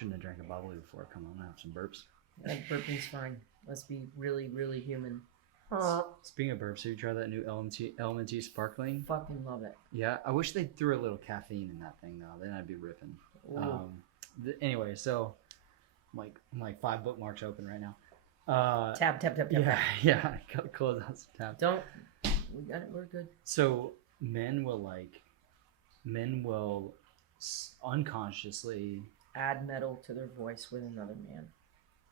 Shouldn't have drank a bubbly before. Come on, I have some burps. That burping's fine. Let's be really, really human. Speaking of burps, have you tried that new LMNT sparkling? Fucking love it. Yeah, I wish they threw a little caffeine in that thing though. Then I'd be ripping. Anyway, so I'm like 5 bookmarks open right now. Tab. Yeah. Close out some tabs. Don't. We got it. We're good. So men will unconsciously add metal to their voice with another man,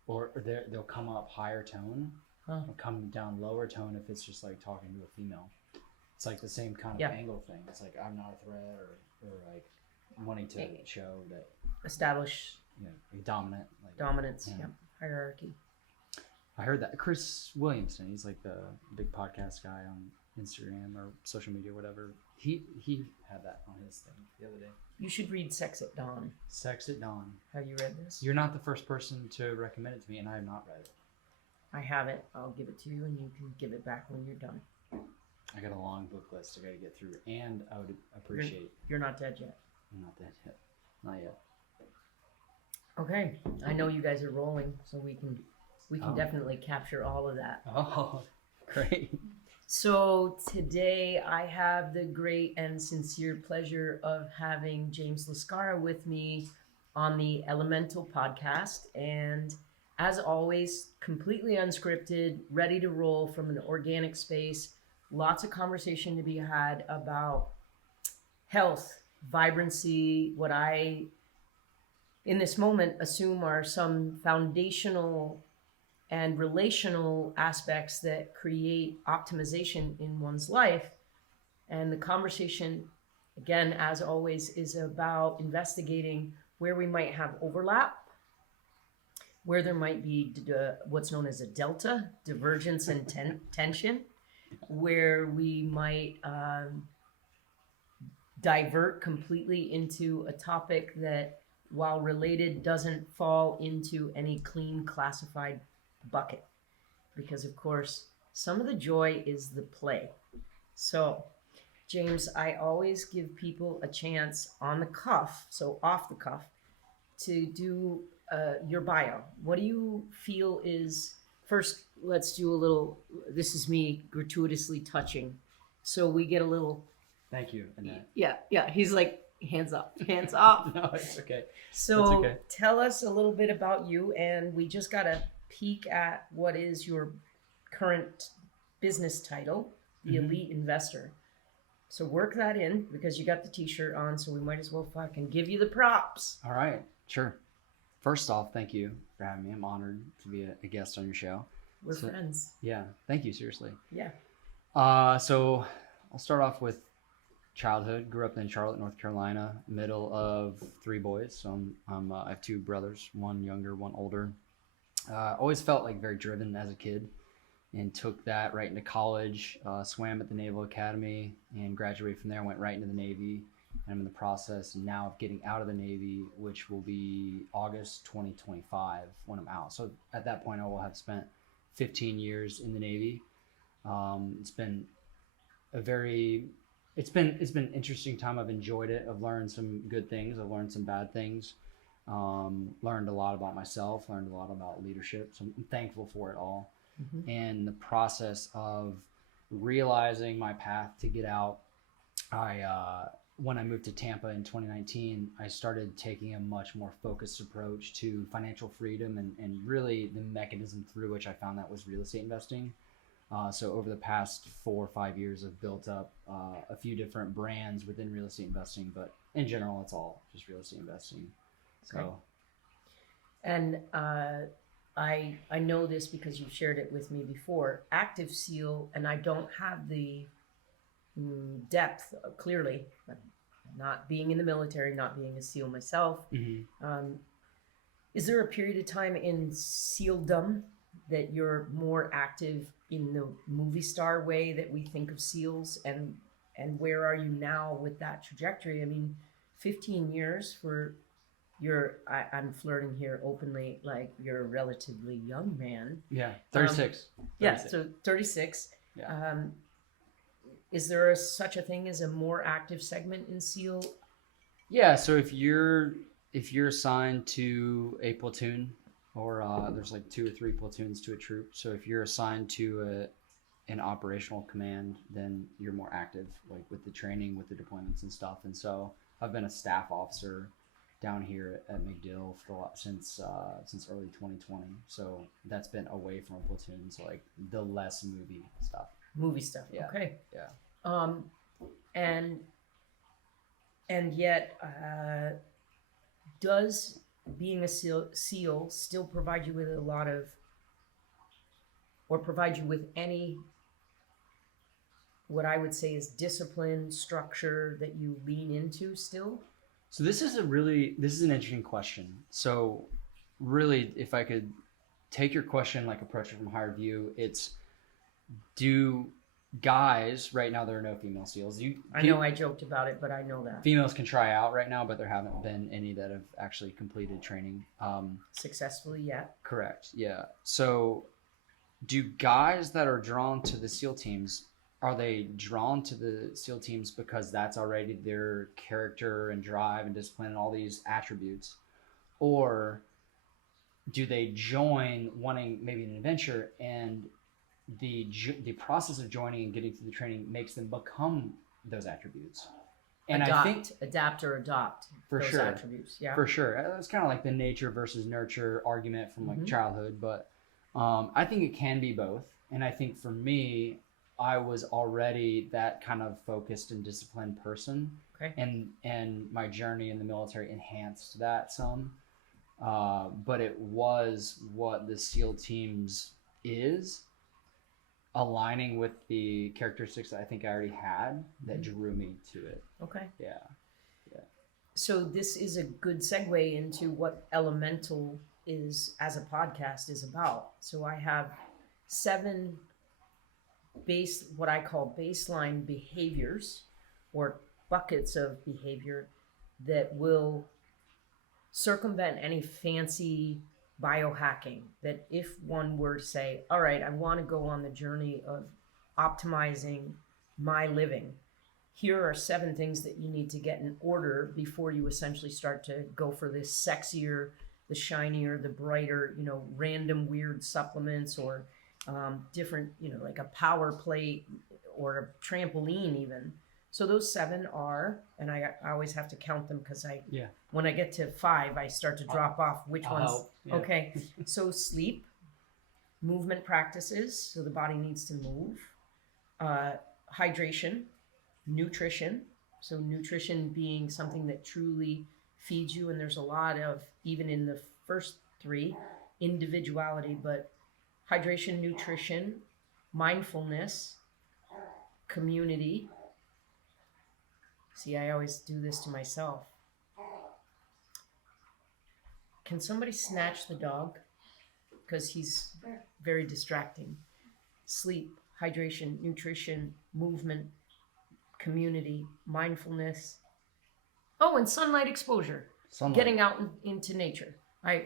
or they'll come up higher tone, or come down lower tone if it's just like talking to a female. It's like the same kind of angle thing. It's like I'm not a threat, or like wanting to show that establish dominant, like dominance, hierarchy. I heard that Chris Williamson, he's like the big podcast guy on Instagram or social media, whatever. He had that on his thing the other day. You should read Sex at Dawn. Sex at Dawn. Have you read this? You're not the first person to recommend it to me, and I have not read it. I have it. I'll give it to you, and you can give it back when you're done. I got a long book list I got to get through, and I would appreciate. You're not dead yet. I'm not dead yet. Not yet. Okay, I know you guys are rolling, so we can definitely capture all of that. Oh, great. So today I have the great and sincere pleasure of having James Lascara with me on the Elemental podcast. And as always, completely unscripted, ready to roll from an organic space. Lots of conversation to be had about health, vibrancy, what I, in this moment, assume are some foundational and relational aspects that create optimization in one's life. And the conversation, again, as always, is about investigating where we might have overlap, where there might be what's known as a delta, divergence and tension, where we might divert completely into a topic that, while related, doesn't fall into any clean classified bucket, because of course some of the joy is the play. So James, I always give people a chance on the cuff, so off the cuff, to do your bio. What do you feel is, first let's do a little, this is me gratuitously touching, so we get a little, thank you, Annette. Yeah, he's like, hands up. No, it's okay. So okay. Tell us a little bit about you, and we just got a peek at what is your current business title, the Elite Investor. So work that in, because you got the t-shirt on, so we might as well fucking give you the props. All right, sure. First off, thank you for having me. I'm honored to be a guest on your show. We're friends. Yeah, thank you, seriously. Yeah. So I'll start off with childhood. Grew up in Charlotte, North Carolina, middle of 3 boys. So I have 2 brothers, one younger, one older. Always felt like very driven as a kid, and took that right into college. Swam at the Naval Academy and graduated from there. Went right into the Navy, and I'm in the process now of getting out of the Navy, which will be August 2025 when I'm out. So at that point, I will have spent 15 years in the Navy. It's been an interesting time. I've enjoyed it. I've learned some good things. I've learned some bad things. Learned a lot about myself, learned a lot about leadership. So I'm thankful for it all. And the process of realizing my path to get out, when I moved to Tampa in 2019, I started taking a much more focused approach to financial freedom, and really the mechanism through which I found that was real estate investing. So over the past 4 or 5 years, I've built up a few different brands within real estate investing, but in general, it's all just real estate investing. So, okay. And I know this because you've shared it with me before. Active SEAL, and I don't have the depth, clearly, not being in the military, not being a SEAL myself. Is there a period of time in SEALdom that you're more active in the movie star way that we think of SEALs, and where are you now with that trajectory? I mean, 15 years for I'm flirting here openly, like you're a relatively young man. Yeah, 36. Yeah, so 36. Yeah. Is there such a thing as a more active segment in SEAL? Yeah, so if you're if you're assigned to a platoon, or there's like 2 or 3 platoons to a troop. So if you're assigned to an operational command, then you're more active, like with the training, with the deployments and stuff. And so I've been a staff officer down here at McDill since early 2020. So that's been away from a platoon, so like the less movie stuff. Movie stuff. Yeah. Okay. Yeah. And yet, does being a SEAL still provide you with a lot of, or provide you with any, what I would say is discipline, structure that you lean into still? So this is an interesting question. So really, if I could take your question, like approach it from a higher view, it's, do guys, right now there are no female SEAls. I know I joked about it, but I know that. Females can try out right now, but there haven't been any that have actually completed training. Successfully yet. Correct, yeah. So do guys that are drawn to the SEAL teams, are they drawn to the SEAL teams because that's already their character and drive and discipline and all these attributes? Or do they join wanting maybe an adventure, and the process of joining and getting through the training makes them become those attributes? And adapt or adopt for those sure attributes. Yeah, for sure. It's kind of like the nature versus nurture argument from like childhood, but I think it can be both. And I think for me, I was already that kind of focused and disciplined person. Okay. And my journey in the military enhanced that some. But it was what the SEAL teams is, aligning with the characteristics that I think I already had, that drew me to it. Okay. Yeah. So this is a good segue into what Elemental is as a podcast is about. So I have 7 what I call baseline behaviors, or buckets of behavior, that will circumvent any fancy biohacking. That if one were to say, all right, I want to go on the journey of optimizing my living, here are 7 things that you need to get in order before you essentially start to go for this sexier, the shinier, the brighter, random weird supplements, or different, like a power plate or a trampoline even. So those 7 are, and I always have to count them because when I get to 5, I start to drop off which ones. Yeah. Okay. So sleep, movement practices, so the body needs to move, hydration, nutrition. So nutrition being something that truly feeds you. And there's a lot of, even in the first 3, individuality, but hydration, nutrition, mindfulness, community. See, I always do this to myself. Can somebody snatch the dog? Because he's very distracting. Sleep, hydration, nutrition, movement, community, mindfulness. Oh, and sunlight exposure. Getting out into nature. I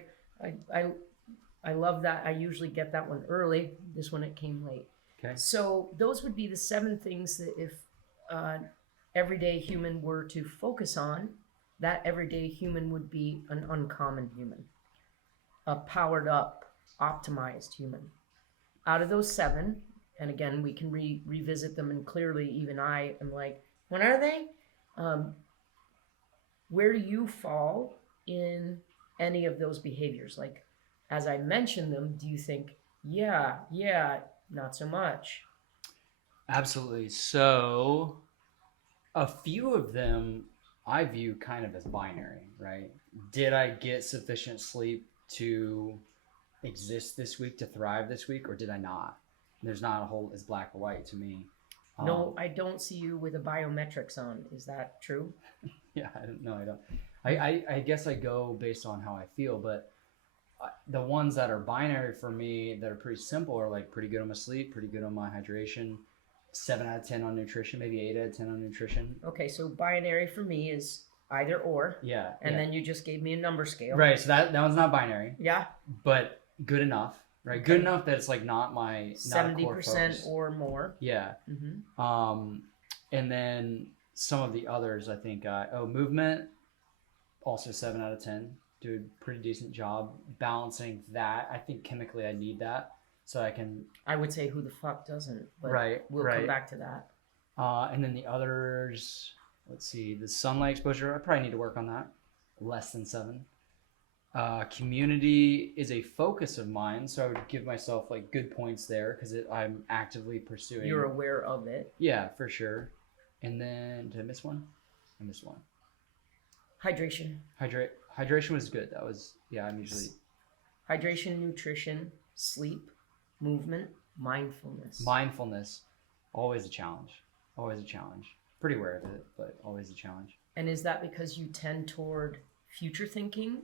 love that. I usually get that one early. This one, it came late. Okay. So those would be the 7 things that if everyday human were to focus on, that everyday human would be an uncommon human, a powered up, optimized human. Out of those 7, and again, we can revisit them, and clearly even I am like, when are they? Where do you fall in any of those behaviors? Like, as I mentioned them, do you think, yeah, not so much? Absolutely. So a few of them I view kind of as binary, right? Did I get sufficient sleep to exist this week, to thrive this week, or did I not? There's not a whole, it's black or white to me. No, I don't see you with a biometrics on. Is that true? Yeah, I don't. I guess I go based on how I feel, but the ones that are binary for me that are pretty simple are like pretty good on my sleep, pretty good on my hydration, 7 out of 10 on nutrition, maybe 8 out of 10 on nutrition. Okay, so binary for me is either or. Yeah. And then you just gave me a number scale. Right, so that one's not binary. Yeah. But good enough, right? Okay. Good enough that it's like not my 70% or more. Yeah. Mm-hmm. And then some of the others, I think, movement, also 7 out of 10. Do a pretty decent job balancing that. I think chemically I need that so I can. I would say who the fuck doesn't, but Right, we'll right. come back to that. And then the others, let's see, the sunlight exposure, I probably need to work on that. Less than 7. Community is a focus of mine, so I would give myself like good points there because I'm actively pursuing. You're aware of it. Yeah, for sure. And then, did I miss one? I missed one. Hydration. Hydration was good. That was, yeah, I'm usually. Hydration, nutrition, sleep, movement, mindfulness. Mindfulness, always a challenge. Always a challenge. Pretty aware of it, but always a challenge. And is that because you tend toward future thinking?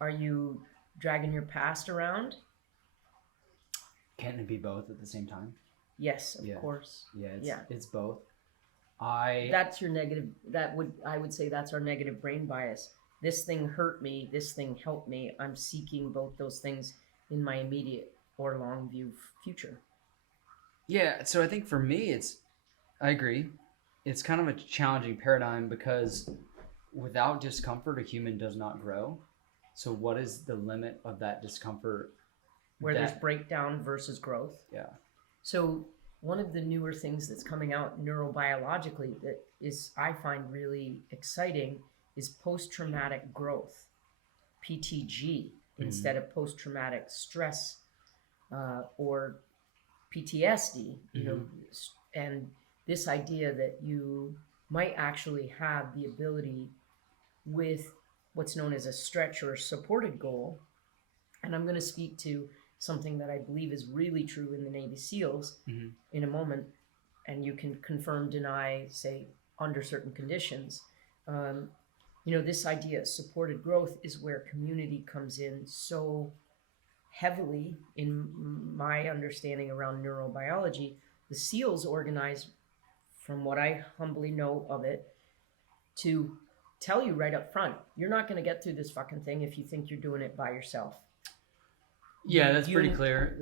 Are you dragging your past around? Can't it be both at the same time? Yes, of course. Yeah, it's both. That's your negative. I would say that's our negative brain bias. This thing hurt me. This thing helped me. I'm seeking both those things in my immediate or long view future. Yeah, so I think for me, I agree. It's kind of a challenging paradigm because without discomfort, a human does not grow. So what is the limit of that discomfort? Where there's breakdown versus growth. Yeah. So one of the newer things that's coming out neurobiologically that is, I find really exciting, is post-traumatic growth, PTG, instead of post-traumatic stress or PTSD, you know, and this idea that you might actually have the ability with what's known as a stretch or supported goal. And I'm going to speak to something that I believe is really true in the Navy SEALs in a moment, and you can confirm, deny, say, under certain conditions. You know, this idea of supported growth is where community comes in so heavily in my understanding around neurobiology. The SEALs organize, from what I humbly know of it, to tell you right up front, you're not going to get through this fucking thing if you think you're doing it by yourself. Yeah, that's pretty clear.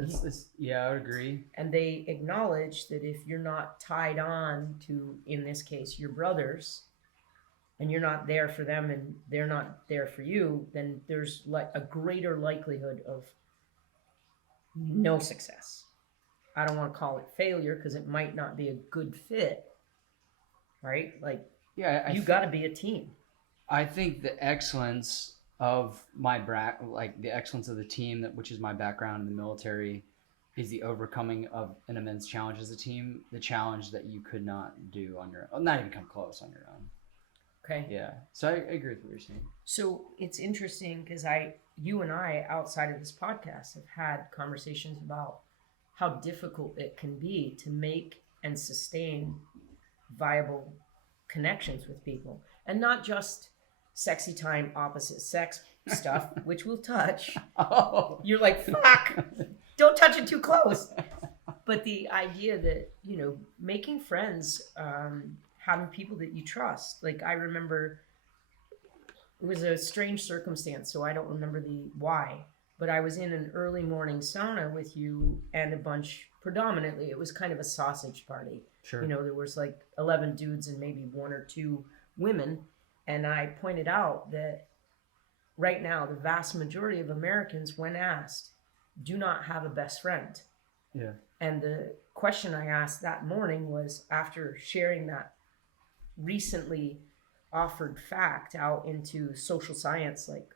Yeah, I would agree. And they acknowledge that if you're not tied on to, in this case, your brothers, and you're not there for them and they're not there for you, then there's like a greater likelihood of no success. I don't want to call it failure because it might not be a good fit, right? Like, yeah, you got to be a team. I think the excellence of the excellence of the team, which is my background in the military, is the overcoming of an immense challenge as a team. The challenge that you could not do on your own, not even come close on your own. Okay. Yeah. So I agree with what you're saying. So it's interesting because you and I, outside of this podcast, have had conversations about how difficult it can be to make and sustain viable connections with people, and not just sexy time, opposite sex stuff, which we'll touch. Oh. You're like, fuck, don't touch it too close. But the idea that, you know, making friends, having people that you trust. Like, I remember it was a strange circumstance, so I don't remember the why, but I was in an early morning sauna with you and a bunch, predominantly, it was kind of a sausage party. Sure. You know, there was like 11 dudes and maybe 1 or 2 women. And I pointed out that right now, the vast majority of Americans, when asked, do not have a best friend. Yeah. And the question I asked that morning was, after sharing that recently offered fact out into social science, like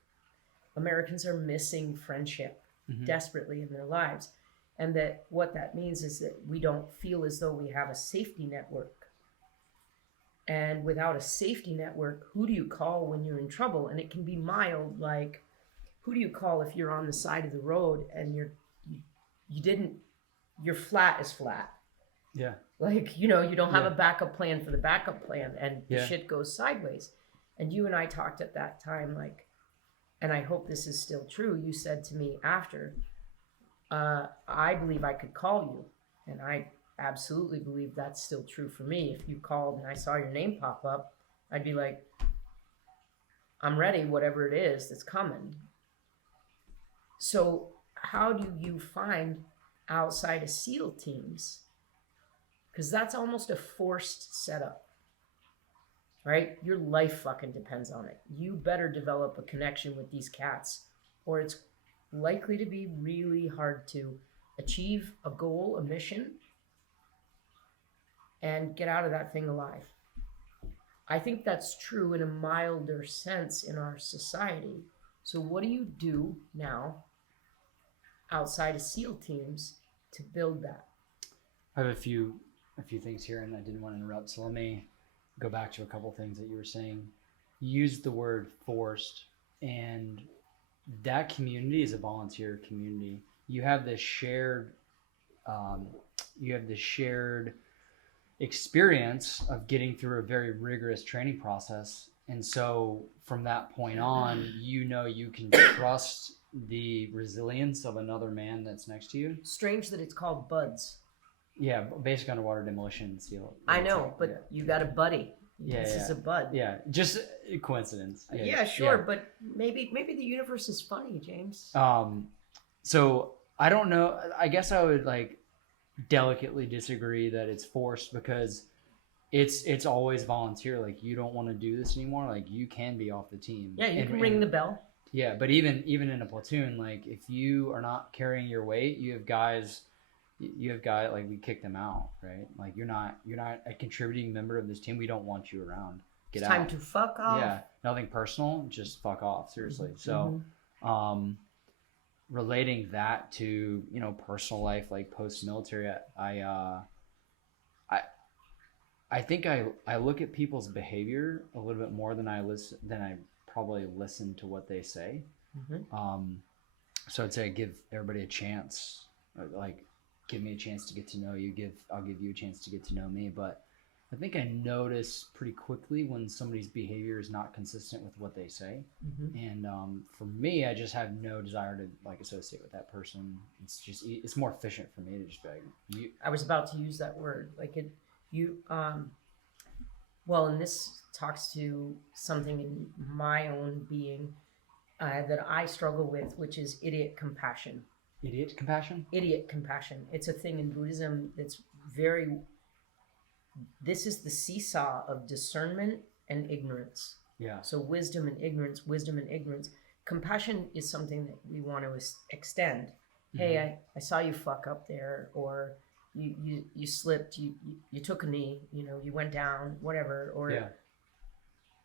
Americans are missing friendship desperately in their lives. And that what that means is that we don't feel as though we have a safety network. And without a safety network, who do you call when you're in trouble? And it can be mild, like, who do you call if you're on the side of the road and your flat is flat? Yeah. Like, you know, you don't have a backup plan for the backup plan, and Yeah. shit goes sideways. And you and I talked at that time, like, and I hope this is still true. You said to me after, I believe I could call you. And I absolutely believe that's still true for me. If you called and I saw your name pop up, I'd be like, I'm ready, whatever it is that's coming. So how do you find outside of SEAL teams? Because that's almost a forced setup. right? Your life fucking depends on it. You better develop a connection with these cats, or it's likely to be really hard to achieve a goal, a mission, and get out of that thing alive. I think that's true in a milder sense in our society. So what do you do now outside of SEAL teams to build that? I have a few things here, and I didn't want to interrupt, so let me go back to a couple things that you were saying. You used the word forced, and that community is a volunteer community. You have this shared experience of getting through a very rigorous training process, and so from that point on, you can trust the resilience of another man that's next to you. Strange that it's called buds. Yeah, basic underwater demolition seal. I know, but you got a buddy. This is a bud. Yeah, just a coincidence. Yeah, sure, but maybe the universe is funny, James. So I don't know. I guess I would delicately disagree that it's forced, because it's always volunteer. Like, you don't want to do this anymore, like, you can be off the team. Yeah, you can ring the bell. Yeah, but even in a platoon, like, if you are not carrying your weight, you have guys like, we kick them out, right? Like, you're not a contributing member of this team. We don't want you around. Get out. Time to fuck off. Yeah, nothing personal, just fuck off, seriously. So relating that to personal life, like post-military, I think I look at people's behavior a little bit more than I probably listen to what they say. So I'd say give everybody a chance. Like, give me a chance to get to know you. I'll give you a chance to get to know me. But I think I notice pretty quickly when somebody's behavior is not consistent with what they say. And for me, I just have no desire to associate with that person. It's more efficient for me to just be like, I was about to use that word. Well, and this talks to something in my own being that I struggle with, which is idiot compassion. Idiot compassion? Idiot compassion. It's a thing in Buddhism that's this is the seesaw of discernment and ignorance. Yeah. So wisdom and ignorance, wisdom and ignorance. Compassion is something that we want to extend. Hey, I saw you fuck up there, or you slipped, you took a knee, you went down, whatever, or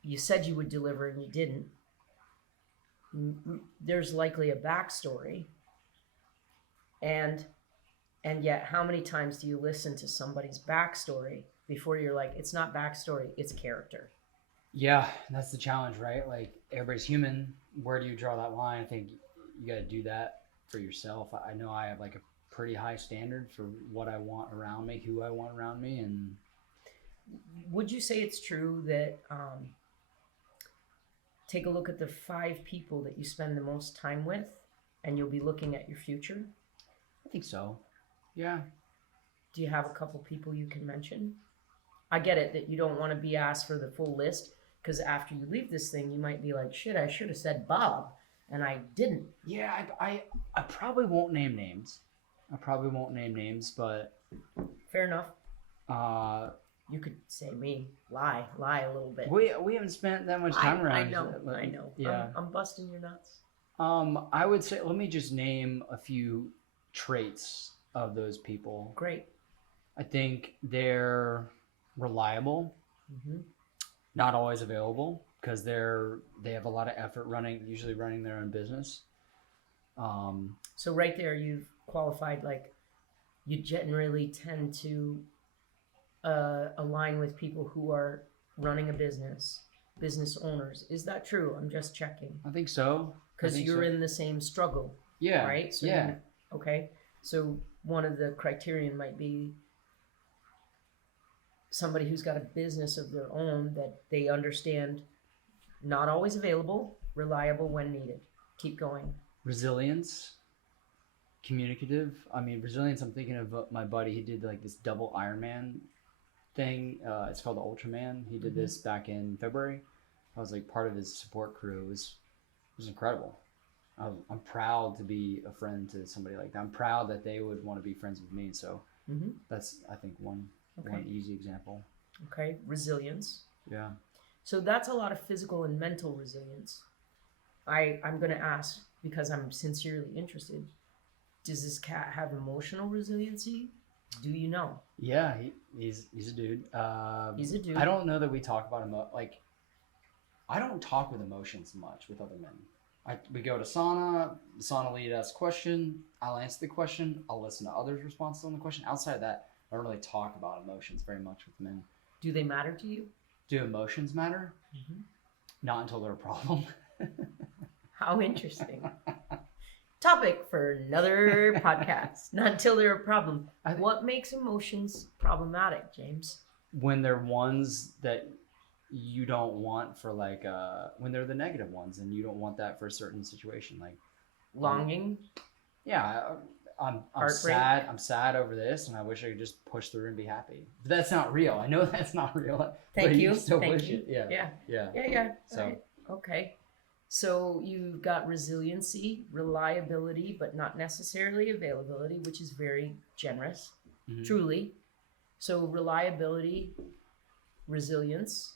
you said you would deliver and you didn't. There's likely a backstory. And yet, how many times do you listen to somebody's backstory before you're like, it's not backstory, it's character? Yeah, that's the challenge, right? Like, everybody's human. Where do you draw that line? I think you got to do that for yourself. I know I have a pretty high standard for what I want around me, who I want around me. And would you say it's true that take a look at the 5 people that you spend the most time with, and you'll be looking at your future? I think so. Yeah. Do you have a couple people you can mention? I get it that you don't want to be asked for the full list, because after you leave this thing, you might be like, shit, I should have said Bob, and I didn't. Yeah, I probably won't name names. But fair enough. You could say me, lie a little bit. We haven't spent that much time around. I know. Yeah. I'm busting your nuts. I would say, let me just name a few traits of those people. Great. I think they're reliable, not always available, because they have a lot of effort usually running their own business. So right there, you've qualified, you generally tend to align with people who are running a business owners. Is that true? I'm just checking. I think so. Because you're in the same struggle. Yeah. Right? So yeah. Okay. So one of the criterion might be somebody who's got a business of their own that they understand, not always available, reliable when needed. Keep going. Resilience, communicative. Resilience, I'm thinking of my buddy. He did this double Ironman thing. It's called the Ultraman. He did this back in February. I was part of his support crew. It was incredible. I'm proud to be a friend to somebody like that. I'm proud that they would want to be friends with me. So that's, I think, one easy example. Okay, resilience. Yeah. So that's a lot of physical and mental resilience. I'm going to ask because I'm sincerely interested. Does this cat have emotional resiliency? Do you know? Yeah, he's a dude. He's a dude. I don't know that we talk about I don't talk with emotions much with other men. We go to sauna. The sauna lead asks a question. I'll answer the question. I'll listen to others' responses on the question. Outside of that, I don't really talk about emotions very much with men. Do they matter to you? Do emotions matter? Mm-hmm. Not until they're a problem. How interesting. Topic for another podcast. Not until they're a problem. What makes emotions problematic, James? When they're ones that you don't want for when they're the negative ones and you don't want that for a certain situation, like longing. I'm sad. I'm sad over this, and I wish I could just push through and be happy. But that's not real. I know that's not real. Thank you. Still Thank wish you. it. Yeah. So right. Okay. So you've got resiliency, reliability, but not necessarily availability, which is very generous, truly. So reliability, resilience.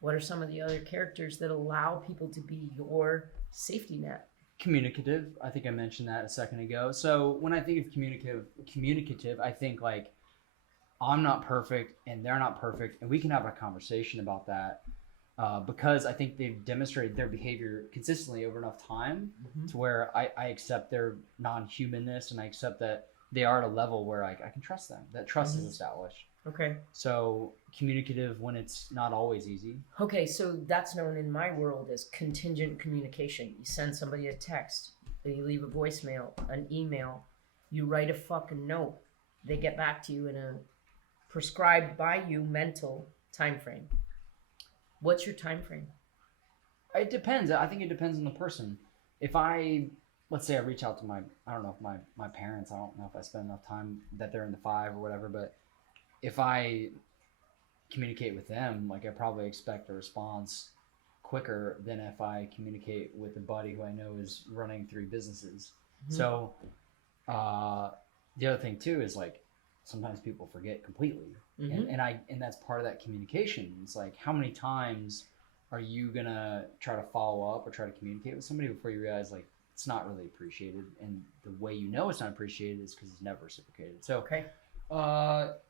What are some of the other characters that allow people to be your safety net? Communicative. I think I mentioned that a second ago. So when I think of communicative, I think like I'm not perfect and they're not perfect, and we can have a conversation about that. Because I think they've demonstrated their behavior consistently over enough time to where I accept their non-humanness, and I accept that they are at a level where I can trust them. That trust is established. Okay. So communicative when it's not always easy. Okay, so that's known in my world as contingent communication. You send somebody a text, you leave a voicemail, an email, you write a fucking note. They get back to you in a prescribed by you mental time frame. What's your time frame? It depends. I think it depends on the person. If let's say I reach out to I don't know if my parents, I don't know if I spend enough time that they're in the 5 or whatever, but if I communicate with them, like I probably expect a response quicker than if I communicate with a buddy who I know is running 3 businesses. So the other thing too is like sometimes people forget completely. And that's part of that communication. It's like, how many times are you gonna try to follow up or try to communicate with somebody before you realize like it's not really appreciated, and the way you know it's not appreciated is because it's never reciprocated. So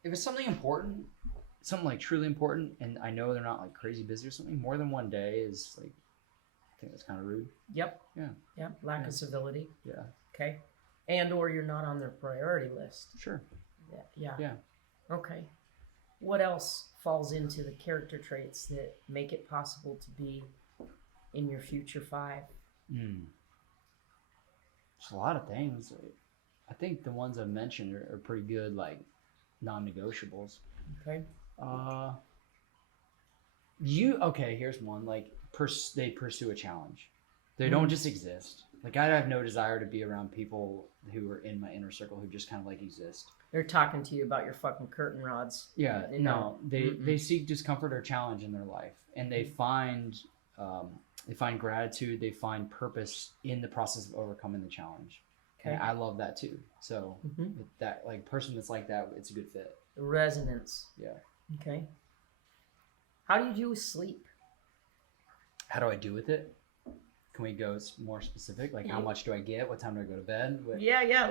if it's something important, something like truly important, and I know they're not like crazy busy or something, more than one day is like, I think that's kind of rude. Yep. Yeah. Lack of civility. Yeah. Okay. And or you're not on their priority list. Sure. Yeah. Okay. What else falls into the character traits that make it possible to be in your future 5? There's a lot of things. I think the ones I've mentioned are pretty good, like non-negotiables. Okay. Here's one. Like they pursue a challenge. They don't just exist. Like I have no desire to be around people who are in my inner circle who just kind of like exist. They're talking to you about your fucking curtain rods. Yeah, they seek discomfort or challenge in their life, and they find gratitude. They find purpose in the process of overcoming the challenge. Okay, and I love that too. So that like person that's like that, it's a good fit. Resonance. Yeah. Okay. How do you do with sleep? How do I do with it? Can we go more specific? Like how much do I get? What time do I go to bed? Yeah.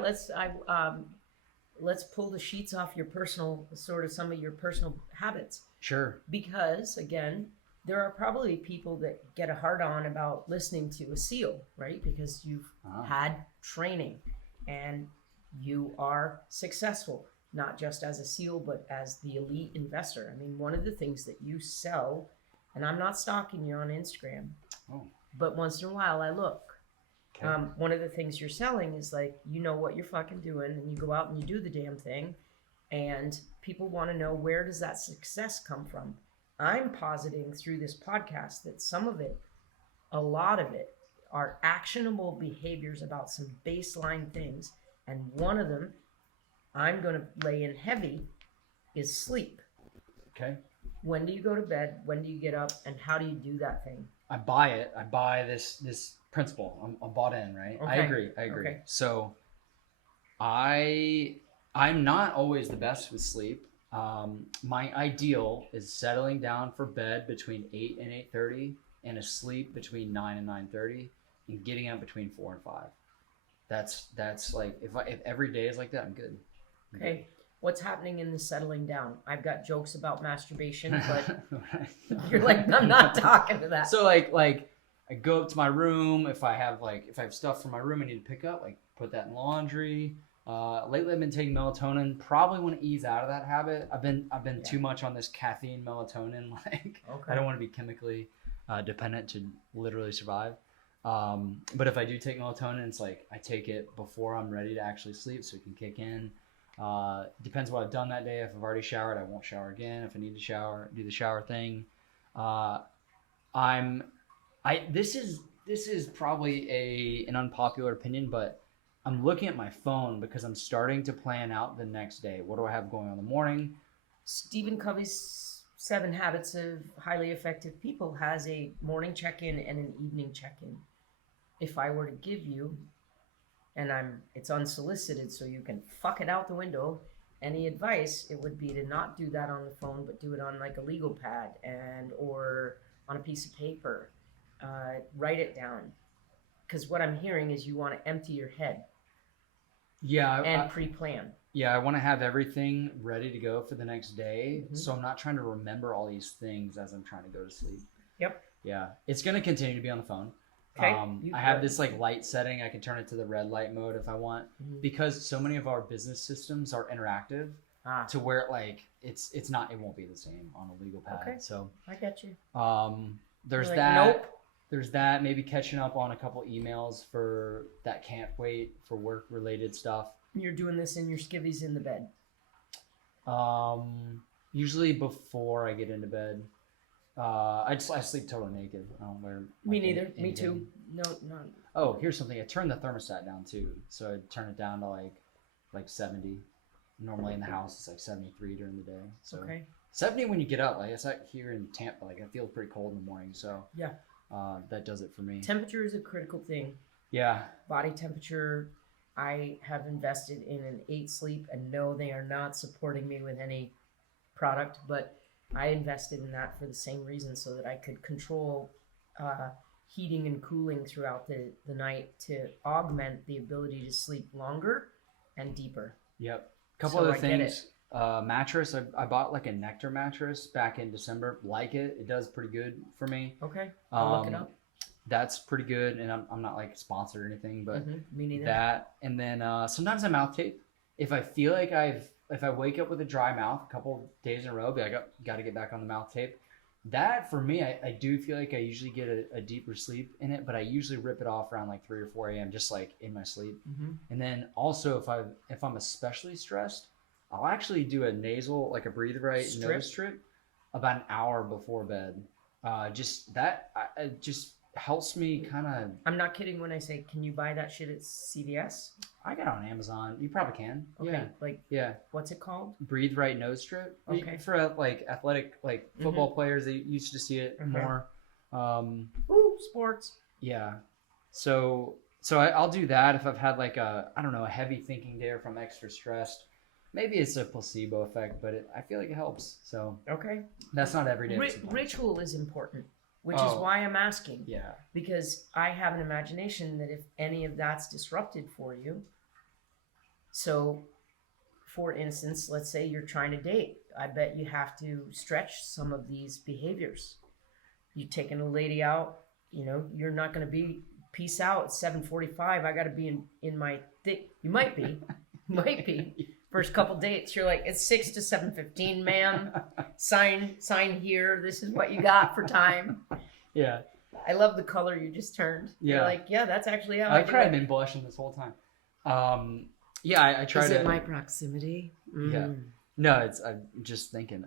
Let's pull the sheets off your personal, sort of some of your personal habits. Sure. Because again, there are probably people that get a hard on about listening to a SEAL, right? Because you've had training and you are successful, not just as a SEAL, but as the elite investor. I mean, one of the things that you sell, and I'm not stalking you on Instagram, but once in a while I look. Okay. One of the things you're selling is like, you know what you're fucking doing, and you go out and you do the damn thing, and people want to know, where does that success come from? I'm positing through this podcast that some of it, a lot of it, are actionable behaviors about some baseline things, and one of them I'm going to lay in heavy is sleep. Okay. When do you go to bed? When do you get up? And how do you do that thing? I buy it. I buy this principle. I'm bought in, right? Okay. I agree. Okay. So I'm not always the best with sleep. My ideal is settling down for bed between 8 and 8:30 and asleep between 9 and 9:30 and getting up between 4 and 5. That's like, if every day is like that, I'm good. Okay. What's happening in the settling down? I've got jokes about masturbation, but you're like, I'm not talking to that. So like I go up to my room. If I have stuff from my room I need to pick up, like put that in laundry. Lately I've been taking melatonin. Probably want to ease out of that habit. I've been too much on this caffeine melatonin. Like, Okay. I don't want to be chemically dependent to literally survive. But if I do take melatonin, it's like I take it before I'm ready to actually sleep, so it can kick in. Depends what I've done that day. If I've already showered, I won't shower again. If I need to shower, do the shower thing. This is probably an unpopular opinion, but I'm looking at my phone because I'm starting to plan out the next day. What do I have going on in the morning? Stephen Covey's 7 Habits of Highly Effective People has a morning check-in and an evening check-in. If I were to give you, and it's unsolicited, so you can fuck it out the window, any advice, it would be to not do that on the phone, but do it on like a legal pad or on a piece of paper. Write it down. Because what I'm hearing is you want to empty your head. Yeah. And pre-plan. Yeah, I want to have everything ready to go for the next day. Mm-hmm. So I'm not trying to remember all these things as I'm trying to go to sleep. Yep. Yeah. It's going to continue to be on the phone. Okay. I have this like light setting. I can turn it to the red light mode if I want, because so many of our business systems are interactive to where like it won't be the same on a legal pad. Okay. So I get you. There's like, that. Nope. There's that. Maybe catching up on a couple emails for that can't wait for work related stuff. You're doing this in your skivvies in the bed. Usually before I get into bed. I sleep totally naked. I don't wear. Me neither. Me too. No. Oh, here's something. I turned the thermostat down too, so I turn it down to like 70. Normally in the house it's like 73 during the day. So 70 when you get up. Like it's like here in Tampa. Like I feel pretty cold in the morning. So yeah, that does it for me. Temperature is a critical thing. Yeah. Body temperature. I have invested in an 8 Sleep, and no, they are not supporting me with any product, but I invested in that for the same reason, so that I could control heating and cooling throughout the night to augment the ability to sleep longer and deeper. Yep. Couple other things. Mattress. I bought like a Nectar mattress back in December. Like it. It does pretty good for me. Okay. I'll look it up. That's pretty good, and I'm not like sponsored or anything, but me neither. That, and then sometimes I mouth tape. If I feel like if I wake up with a dry mouth a couple days in a row, I got to get back on the mouth tape. That for me, I do feel like I usually get a deeper sleep in it, but I usually rip it off around like 3 or 4 a.m. just like in my sleep. And then also if I'm especially stressed, I'll actually do a nasal, like a breathe right nose strip about an hour before bed. Just helps me kind of. I'm not kidding when I say, can you buy that shit at CVS? I got it on Amazon. You probably can. Okay. Yeah. What's it called? Breathe right nose strip. Okay. For like athletic, like football players, they used to see it more. Ooh, sports. Yeah. So I'll do that if I've had like a heavy thinking day or if I'm extra stressed. Maybe it's a placebo effect, but I feel like it helps. So that's not every day. Ritual is important. Which is why I'm asking. Yeah. Because I have an imagination that if any of that's disrupted for you, so for instance, let's say you're trying to date, I bet you have to stretch some of these behaviors. You taking a lady out, you're not going to be peace out at 7:45. I got to be in my you might be. First couple dates, you're like, it's 6 to 7:15, ma'am. Sign here. This is what you got for time. Yeah. I love the color you just turned. Yeah. You're like, yeah, that's actually how I've probably been blushing this whole time. I try to. Is it my proximity? Yeah. No, I'm just thinking.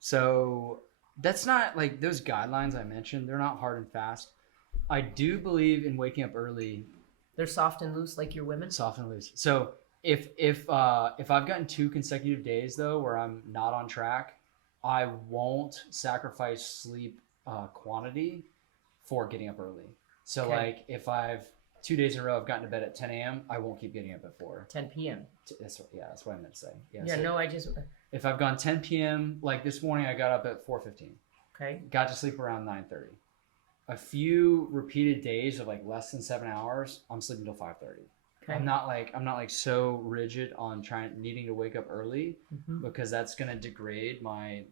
So that's not like those guidelines I mentioned. They're not hard and fast. I do believe in waking up early. They're soft and loose, like your women. Soft and loose. So if I've gotten 2 consecutive days though where I'm not on track, I won't sacrifice sleep quantity for getting up early. So like if I've 2 days in a row I've gotten to bed at 10 a.m., I won't keep getting up at 4. 10 p.m. That's what I meant to say. Yeah. Yeah. So, no, I just If I've gone 10 p.m., like this morning, I got up at 4:15. Okay. Got to sleep around 9:30. A few repeated days of like less than 7 hours, I'm sleeping till 5:30. Okay. I'm not like so rigid on needing to wake up early because that's gonna degrade my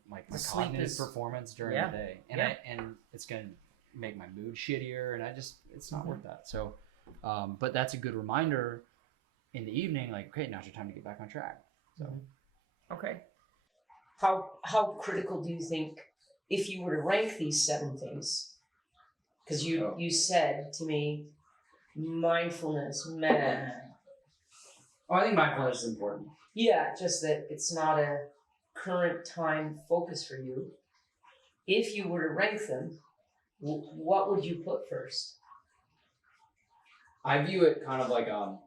cognitive performance during the day, and it's gonna make my mood shittier, and it's not worth that. So, but that's a good reminder in the evening, like, okay, now's your time to get back on track. So, okay. How critical do you think, if you were to rank these 7 things, because you said to me, mindfulness, man. Oh, I think mindfulness is important. Yeah, just that it's not a current time focus for you. If you were to rank them, what would you put first? I view it kind of like a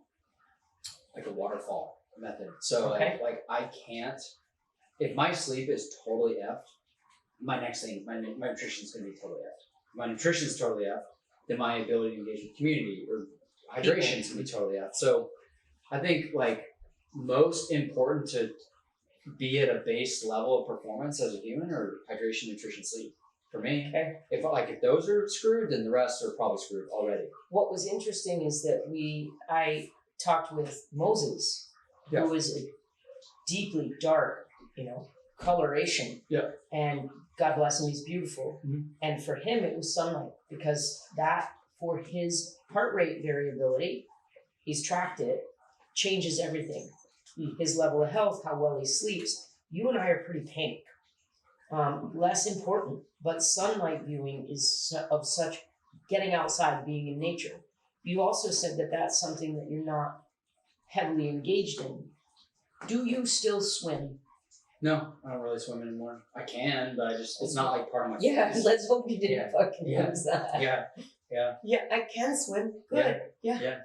waterfall method. So like I can't, if my sleep is totally effed, my next thing, my nutrition is going to be totally effed. My nutrition is totally effed, then my ability to engage with community or hydration is going to be totally effed. So I think like most important to be at a base level of performance as a human are hydration, nutrition, sleep. For me, if those are screwed, then the rest are probably screwed already. What was interesting is that I talked with Moses, who is a deeply dark, coloration. Yeah. And God bless him, he's beautiful. And for him, it was sunlight, because that, for his heart rate variability, he's tracked it, changes everything. His level of health, how well he sleeps. You and I are pretty pink. Less important, but sunlight viewing is of such, getting outside, being in nature. You also said that that's something that you're not heavily engaged in. Do you still swim? No, I don't really swim anymore. I can, but it's not like part of my Let's hope you didn't fucking use that. Yeah, I can swim. Good. Yeah.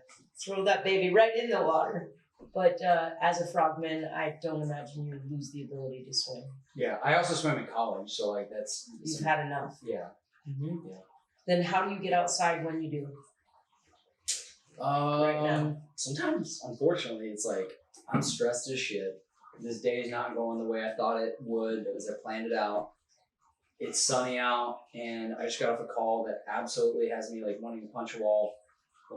Throw that baby right in the water. But as a frogman, I don't imagine you would lose the ability to swim. Yeah, I also swam in college, so like that's... You've had enough. Yeah. Yeah. Then how do you get outside when you do? Right now? Sometimes, unfortunately, it's like I'm stressed as shit. This day's not going the way I thought it would, as I planned it out. It's sunny out, and I just got off a call that absolutely has me like wanting to punch a wall.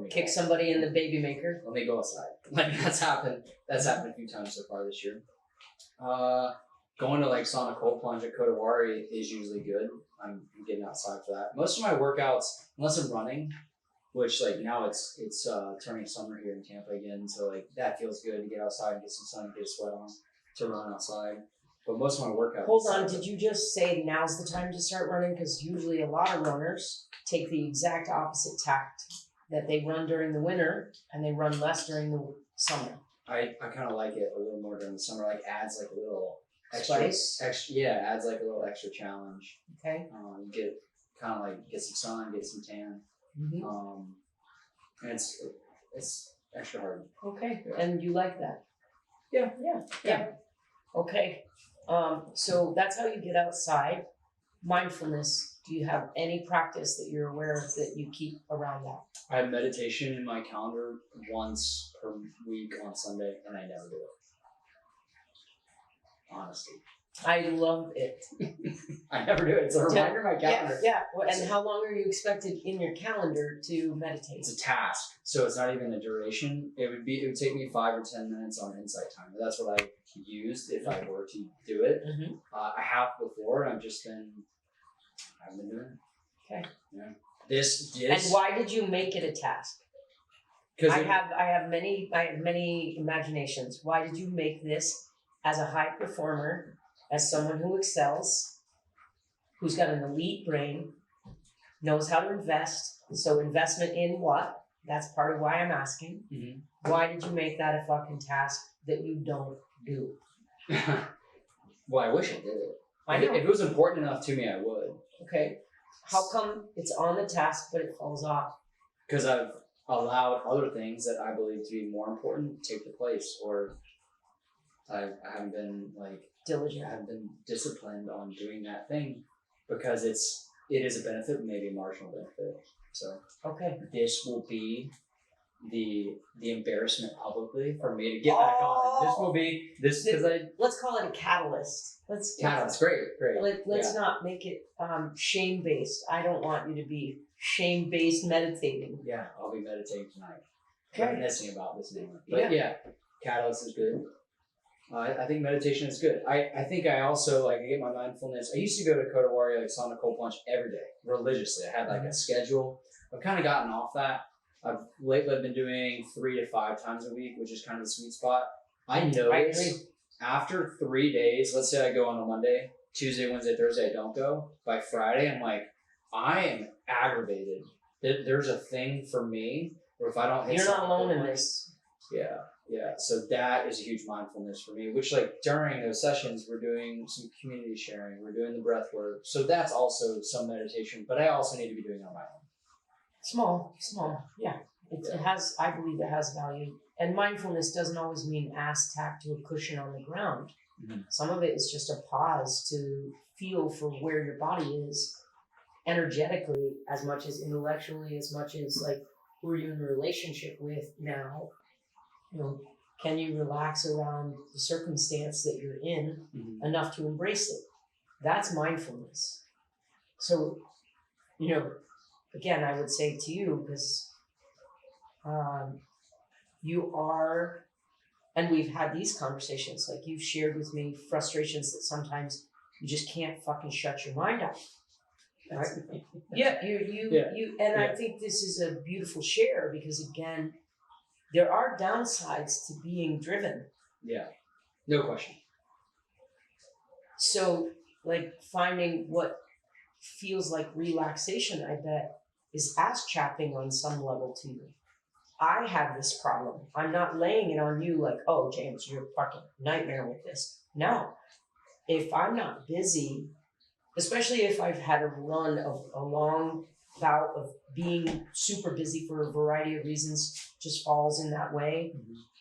Kick somebody in the baby maker. Let me go outside. Like that's happened a few times so far this year. Going to like sauna cold plunge at Kodawari is usually good. I'm getting outside for that. Most of my workouts, unless I'm running, which like now it's turning summer here in Tampa again, so like that feels good to get outside and get some sun, get a sweat on, to run outside. But most of my workouts... Hold on, did you just say now's the time to start running? Because usually a lot of runners take the exact opposite tact, that they run during the winter and they run less during the summer. I kind of like it a little more during the summer. Like adds like a little spice. Adds like a little extra challenge. Okay. Get some sun, get some tan. And it's extra hard. Okay, and you like that? Yeah. Okay. So that's how you get outside. Mindfulness. Do you have any practice that you're aware of that you keep around that? I have meditation in my calendar once per week on Sunday, and I never do it. Honestly. I love it. I never do it. It's a reminder in my calendar. Yeah. And how long are you expected in your calendar to meditate? It's a task, so it's not even a duration. It would take me 5 or 10 minutes on Insight Timer. That's what I used if I were to do it. I have before, and I haven't been doing it. Okay. Yeah. This. And why did you make it a task? Because I have many imaginations. Why did you make this as a high performer, as someone who excels, who's got an elite brain, knows how to invest? So investment in what? That's part of why I'm asking. Why did you make that a fucking task that you don't do? Well, I wish I did it. I know. If it was important enough to me, I would. Okay. How come it's on the task, but it falls off? Because I've allowed other things that I believe to be more important to take the place, or I haven't been diligent. I haven't been disciplined on doing that thing because it is a benefit, maybe a marginal benefit. So okay, this will be the embarrassment publicly for me to get back on. This will be this because let's call it a catalyst. Catalyst, great. Let's not make it shame based. I don't want you to be shame based meditating. Yeah, I'll be meditating tonight. Okay. Reminiscing about this name. But yeah, catalyst is good. I think meditation is good. I think I also I get my mindfulness. I used to go to Kotawari, like sauna cold plunge every day, religiously. I had like a schedule. I've kind of gotten off that. Lately I've been doing 3 to 5 times a week, which is kind of the sweet spot. I notice after 3 days, let's say I go on a Monday, Tuesday, Wednesday, Thursday, I don't go. By Friday, I'm like, I am aggravated. There's a thing for me where if I don't hit you're not alone in this. Yeah. So that is a huge mindfulness for me, which like during those sessions, we're doing some community sharing. We're doing the breath work. So that's also some meditation, but I also need to be doing it on my own. Small. Yeah. It has, I believe it has value. And mindfulness doesn't always mean ass tacked to a cushion on the ground. Mm-hmm. Some of it is just a pause to feel for where your body is energetically, as much as intellectually, as much as like who are you in a relationship with now. You know, can you relax around the circumstance that you're in enough to embrace it? That's mindfulness. So, you know, again, I would say to you, because you are, and we've had these conversations, like you've shared with me frustrations that sometimes you just can't fucking shut your mind off. Right? I think this is a beautiful share because again, there are downsides to being driven. Yeah, no question. So, like finding what feels like relaxation, I bet, is ass chapping on some level to you. I have this problem. I'm not laying it on you like, oh, James, you're a fucking nightmare with this. No. If I'm not busy, especially if I've had a run of a long bout of being super busy for a variety of reasons, just falls in that way.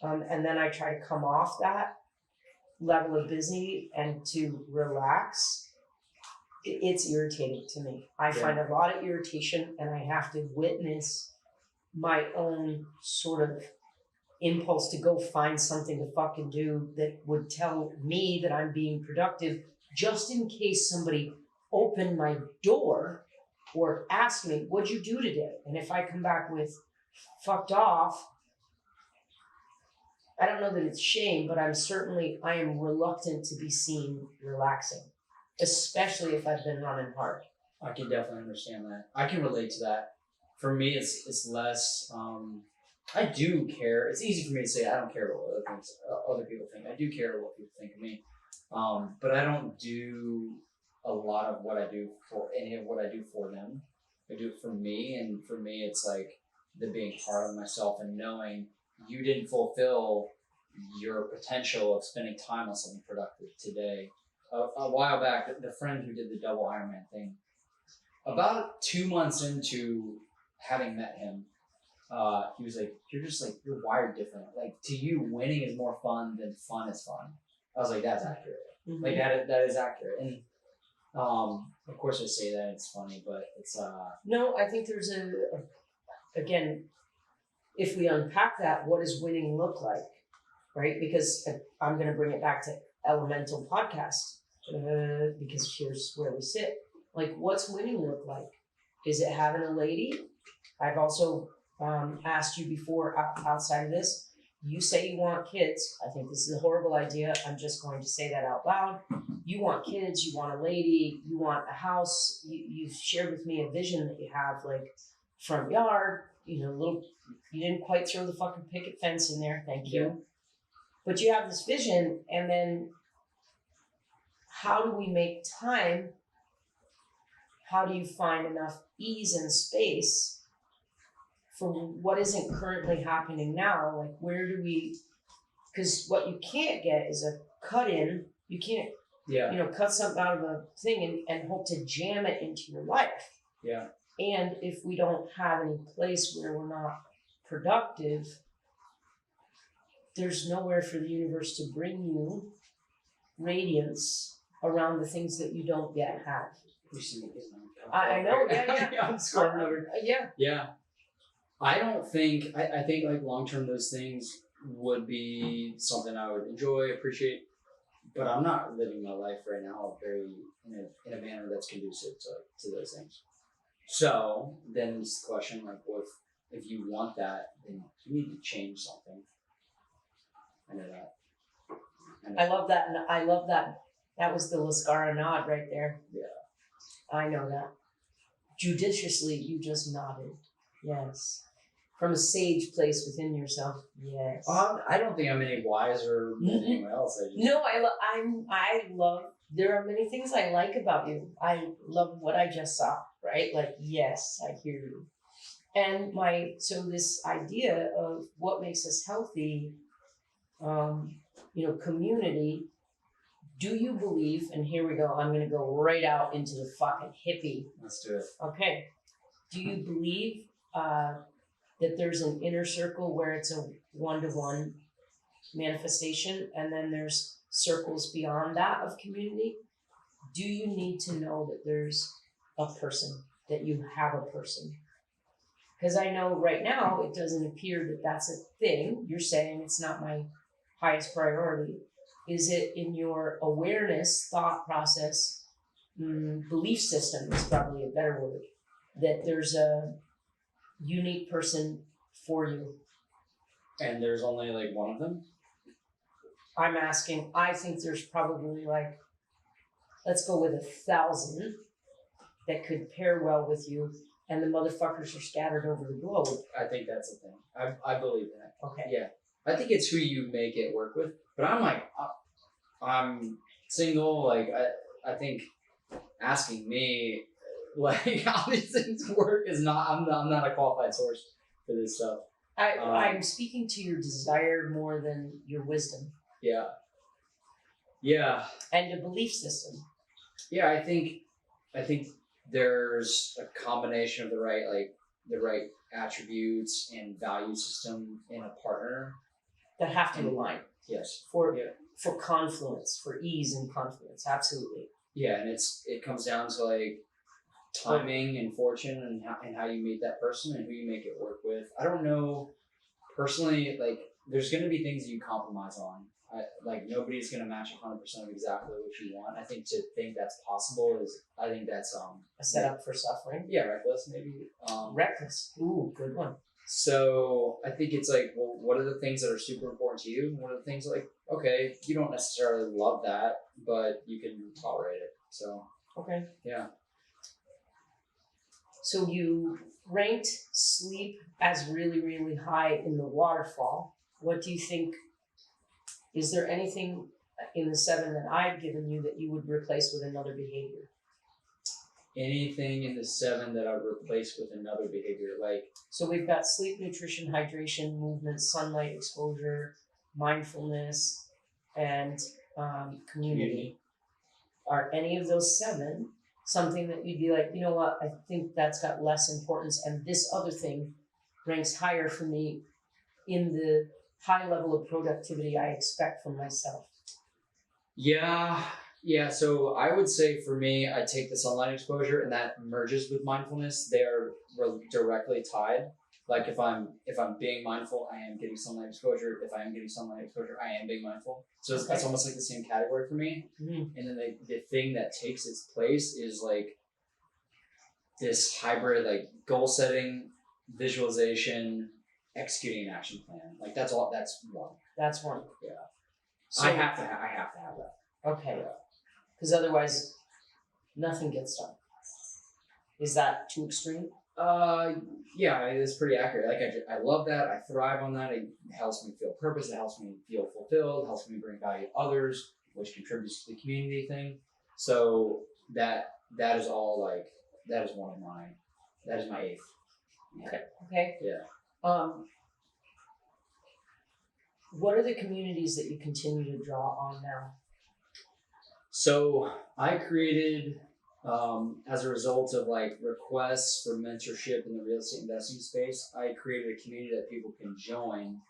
And then I try to come off that level of busy and to relax. It's irritating to me. I find a lot of irritation and I have to witness my own sort of impulse to go find something to fucking do that would tell me that I'm being productive just in case somebody opened my door or asked me, what'd you do today? And if I come back with fucked off, I don't know that it's shame, but I am reluctant to be seen relaxing, especially if I've been running hard. I can definitely understand that. I can relate to that. For me, it's less, I do care. It's easy for me to say, I don't care what other people think. I do care what people think of me. But I don't do a lot of what I do for any of what I do for them. I do it for me. And for me, it's like the being hard on myself and knowing you didn't fulfill your potential of spending time on something productive today. A while back, the friend who did the double Ironman thing, about 2 months into having met him, he was like, you're wired different. Like, to you, winning is more fun than fun is fun. I was like, that's accurate. Mm-hmm. Like, that is accurate. And of course I say that, it's funny, but it's... No, I think there's again, if we unpack that, what does winning look like, right? Because I'm going to bring it back to Elemental Podcast, because here's where we sit. Like, what's winning look like? Is it having a lady? I've also asked you before outside of this. You say you want kids. I think this is a horrible idea. I'm just going to say that out loud. You want kids, you want a lady, you want a house. You've shared with me a vision that you have, like front yard, you didn't quite throw the fucking picket fence in there. Thank you. Yeah. But you have this vision, and then how do we make time? How do you find enough ease and space for what isn't currently happening now? Like, where do we, because what you can't get is a cut in. You can't, cut something out of a thing and hope to jam it into your life. Yeah. And if we don't have any place where we're not productive, there's nowhere for the universe to bring you radiance around the things that you don't yet have. I know, yeah. I'm squirming over. Yeah. I think like long term those things would be something I would enjoy, appreciate, but I'm not living my life right now in a manner that's conducive to those things. So then it's the question like, well, if you want that, then you need to change something. I know that. I love that, and I love that. That was the Lascara nod right there. Yeah. I know that. Judiciously, you just nodded. Yes. From a sage place within yourself. Yes. I don't think I'm any wiser than anyone else. No, I love. There are many things I like about you. I love what I just saw. Right? Like, yes, I hear you. And so this idea of what makes us healthy, community. Do you believe? And here we go. I'm going to go right out into the fucking hippie. Let's do it. Okay. Do you believe that there's an inner circle where it's a one-to-one manifestation, and then there's circles beyond that of community? Do you need to know that there's a person, that you have a person? Because I know right now it doesn't appear that that's a thing. You're saying it's not my highest priority. Is it in your awareness, thought process, belief system is probably a better word, that there's a unique person for you? And there's only like one of them? I'm asking, I think there's probably like, let's go with 1,000 that could pair well with you, and the motherfuckers are scattered over the globe. I think that's a thing. I believe that. Okay. Yeah. I think it's who you make it work with. But I'm like, I'm single. Like, I think asking me, like, how these things work is not, I'm not a qualified source for this stuff. I'm speaking to your desire more than your wisdom. Yeah. Yeah. And a belief system. Yeah, I think there's a combination of the right attributes and value system in a partner that have to align. Yes. For confluence, for ease and confluence, absolutely. Yeah, and it comes down to like timing and fortune and how you meet that person and who you make it work with. I don't know personally, like there's going to be things you compromise on. Like nobody's going to match 100% of exactly what you want. I think to think that's possible I think that's a setup for suffering. Yeah, reckless maybe. Reckless. Ooh, good one. So I think it's like, well, what are the things that are super important to you? And what are the things like, okay, you don't necessarily love that, but you can tolerate it. So okay. Yeah. So you ranked sleep as really, really high in the waterfall. What do you think? Is there anything in the 7 that I've given you that you would replace with another behavior? Anything in the 7 that I would replace with another behavior, like? So we've got sleep, nutrition, hydration, movement, sunlight exposure, mindfulness, and community. Are any of those 7 something that you'd be like, you know what, I think that's got less importance, and this other thing ranks higher for me in the high level of productivity I expect from myself? Yeah. So I would say for me, I take the sunlight exposure, and that merges with mindfulness. They are directly tied. Like if I'm being mindful, I am getting sunlight exposure. If I am getting sunlight exposure, I am being mindful. So it's almost like the same category for me. Mm-hmm. And then the thing that takes its place is like this hybrid, like goal setting, visualization, executing an action plan. Like that's one. That's one. Yeah. So I have to have that. Okay. Because otherwise, nothing gets done. Is that too extreme? Yeah, it's pretty accurate. Like I love that. I thrive on that. It helps me feel purpose. It helps me feel fulfilled. It helps me bring value to others, which contributes to the community thing. So that is all like that is my 8th. Okay. Yeah. What are the communities that you continue to draw on now? So I created, as a result of like requests for mentorship in the real estate investing space, I created a community that people can join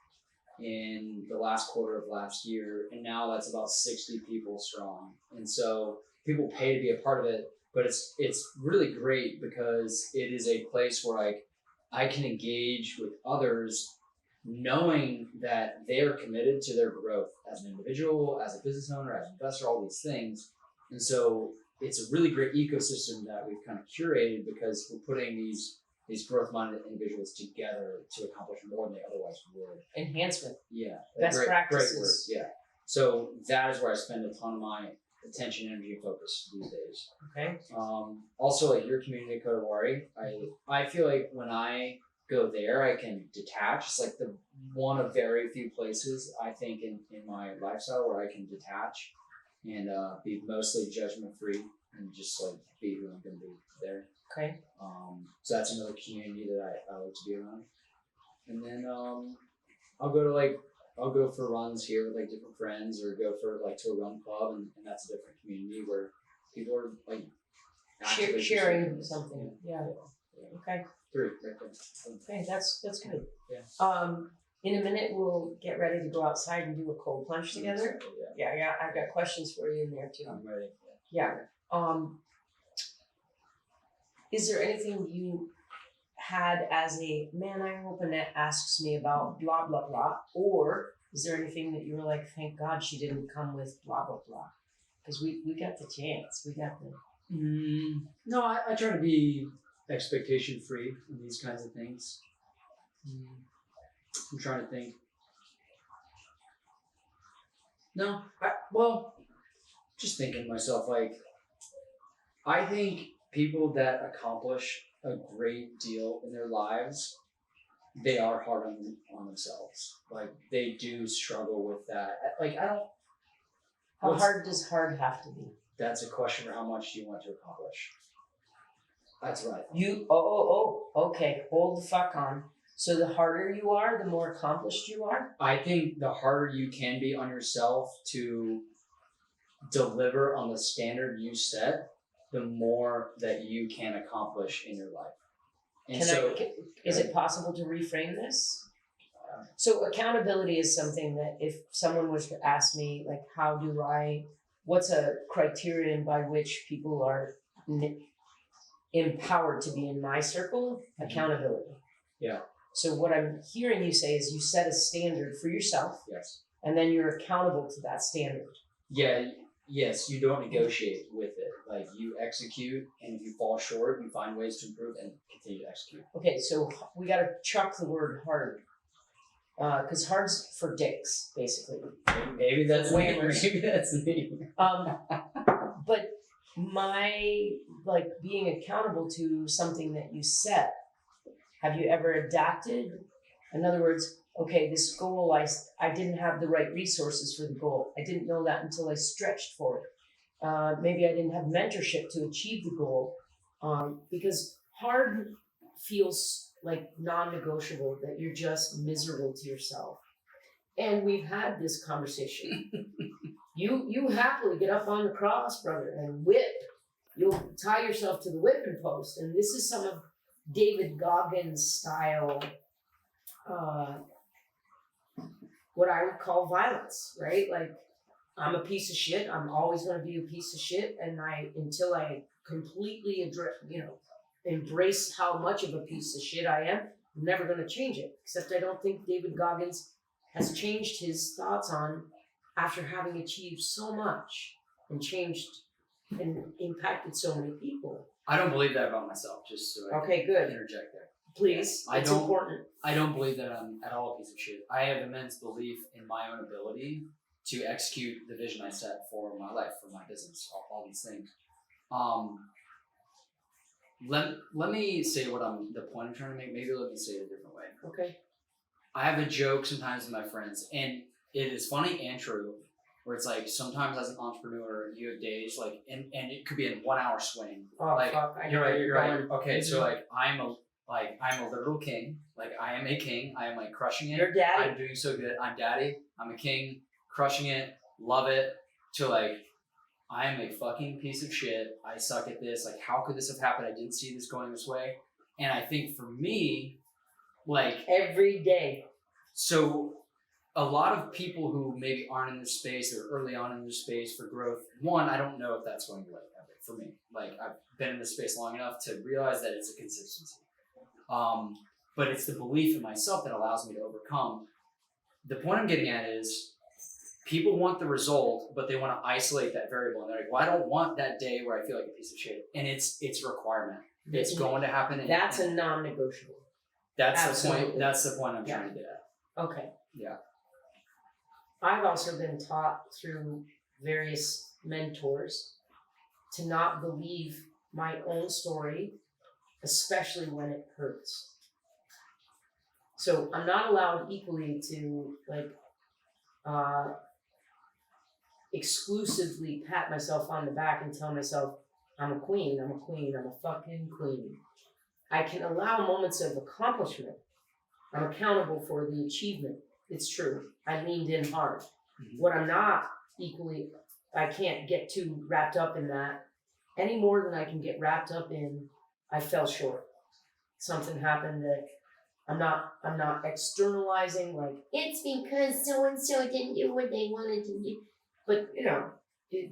in the last quarter of last year. And now that's about 60 people strong. And so people pay to be a part of it, but it's really great because it is a place where like I can engage with others knowing that they are committed to their growth as an individual, as a business owner, as an investor, all these things. And so it's a really great ecosystem that we've kind of curated because we're putting these growth-minded individuals together to accomplish more than they otherwise would. Enhancement. Yeah. Best practices. Great word. Yeah. So that is where I spend a ton of my attention, energy, and focus these days. Okay. Also, like your community in Kodawari, I feel like when I go there, I can detach. It's like the one of very few places I think in my lifestyle where I can detach and be mostly judgment free and just like be who I'm going to be there. Okay. So that's another community that I like to be around. And then I'll go for runs here with like different friends or go for like to a run club and that's a different community where people are like sharing something. Yeah. Okay. Three right there. Okay, that's good. Yeah. In a minute we'll get ready to go outside and do a cold plunge together. Yeah. I've got questions for you in there too. I'm ready. Yeah. Is there anything you had as a man, I hope Annette asks me about blah blah blah, or is there anything that you were like, thank God she didn't come with blah blah blah? Because we got the chance. We got the No, I try to be expectation free in these kinds of things. I'm trying to think. No, just thinking to myself, like, I think people that accomplish a great deal in their lives, they are hard on themselves. Like, they do struggle with that. Like, how hard does hard have to be? That's a question for how much do you want to accomplish. That's right. Okay, hold the fuck on. So the harder you are, the more accomplished you are? I think the harder you can be on yourself to deliver on the standard you set, the more that you can accomplish in your life. And is it possible to reframe this? So accountability is something that if someone was to ask me, like, what's a criterion by which people are empowered to be in my circle? Accountability. Yeah. So what I'm hearing you say is you set a standard for yourself. Yes. And then you're accountable to that standard. Yeah. Yes. You don't negotiate with it. Like, you execute, and if you fall short, you find ways to improve and continue to execute. Okay. So we got to chuck the word hard. Because hard's for dicks, basically. Maybe that's me. Maybe that's me. But being accountable to something that you set, have you ever adapted? In other words, okay, this goal, I didn't have the right resources for the goal. I didn't know that until I stretched for it. Maybe I didn't have mentorship to achieve the goal. Because hard feels like non-negotiable, that you're just miserable to yourself. And we've had this conversation. You happily get up on the cross, brother, and whip. You'll tie yourself to the whipping post. And this is some of David Goggins style, what I would call violence, right? Like, I'm a piece of shit. I'm always going to be a piece of shit. And until I completely embrace how much of a piece of shit I am, I'm never going to change it. Except I don't think David Goggins has changed his thoughts on after having achieved so much and changed and impacted so many people. I don't believe that about myself, just so I can interject there. Please, it's important. I don't believe that I'm at all a piece of shit. I have immense belief in my own ability to execute the vision I set for my life, for my business, all these things. Let me say the point I'm trying to make. Maybe let me say it a different way. Okay. I have a joke sometimes with my friends, and it is funny and true, where it's like sometimes as an entrepreneur, you have days like, and it could be a 1 hour swing. Oh, like, fuck. You're right. Okay, so like I'm a literal king. Like, I am a king. I am like crushing it. You're daddy. I'm doing so good. I'm daddy. I'm a king, crushing it, love it. To like, I am a fucking piece of shit. I suck at this. Like, how could this have happened? I didn't see this going this way. And I think for me, like, every day. So a lot of people who maybe aren't in this space or early on in this space for growth, one, I don't know if that's going to work ever for me. Like, I've been in this space long enough to realize that it's a consistency. but it's the belief in myself that allows me to overcome. The point I'm getting at is people want the result, but they want to isolate that variable. And they're like, well, I don't want that day where I feel like a piece of shit. And it's a requirement. It's going to happen. That's a non-negotiable. That's Absolutely. the point. That's the point I'm trying to get at. Okay. Yeah. I've also been taught through various mentors to not believe my own story, especially when it hurts. So I'm not allowed equally to exclusively pat myself on the back and tell myself, I'm a queen, I'm a queen, I'm a fucking queen. I can allow moments of accomplishment. I'm accountable for the achievement. It's true. I leaned in hard. Mm-hmm. What I'm not equally, I can't get too wrapped up in that any more than I can get wrapped up in, I fell short. Something happened that I'm not externalizing like, it's because so-and-so didn't do what they wanted to do. But,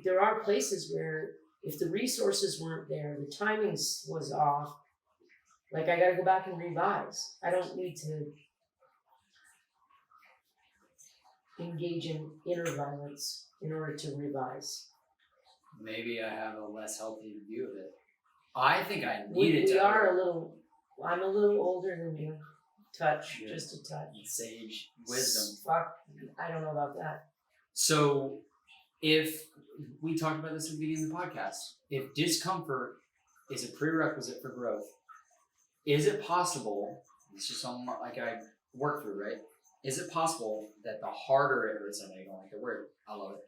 there are places where if the resources weren't there, the timing was off, I got to go back and revise. I don't need to engage in inner violence in order to revise. Maybe I have a less healthy view of it. I think I I'm a little older than you. Touch, yeah. Just a touch. Sage wisdom. Fuck, I don't know about that. So, if we talked about this at the beginning of the podcast, if discomfort is a prerequisite for growth, is it possible? It's just something I work through, right? Is it possible that the harder it hurts? I know you don't like the word. I love it.